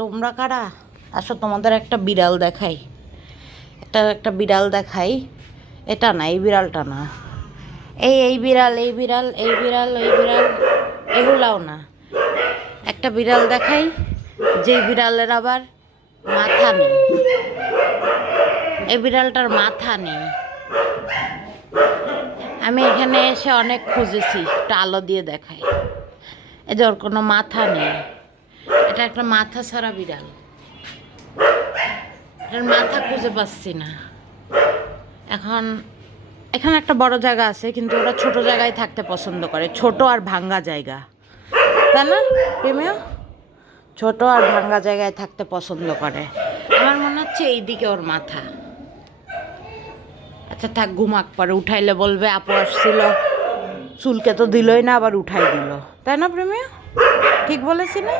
তোমরা কারা? আসো তোমাদের একটা বিড়াল দেখাই। একটা বিড়াল দেখাই। এটা না, এই বিড়ালটা না, এই বিড়াল, এই বিড়াল, এই বিড়াল, এই বিড়াল, এগুলাও না। একটা বিড়াল দেখাই, যেই বিড়ালের আবার মাথা নেই। এই বিড়ালটার মাথা নেই। আমি এখানে এসে অনেক খুঁজেছি, একটা আলো দিয়ে দেখাই। এই যে ওর কোনো মাথা নেই। এটা একটা মাথা ছাড়া বিড়াল। এটার মাথা খুঁজে পাচ্ছি না। এখন এখানে একটা বড় জায়গা আছে, কিন্তু ওরা ছোট জায়গায় থাকতে পছন্দ করে, ছোট আর ভাঙ্গা জায়গা, তাই না প্রেমিও? ছোট আর ভাঙ্গা জায়গায় থাকতে পছন্দ করে। আমার মনে হচ্ছে এইদিকে ওর মাথা। আচ্ছা থাক, ঘুমাক, পরে উঠাইলে বলবে আপু আসছিল, চুলকে তো দিলই না, আবার উঠাই দিল, তাই না প্রেমিও? ঠিক বলেছি না?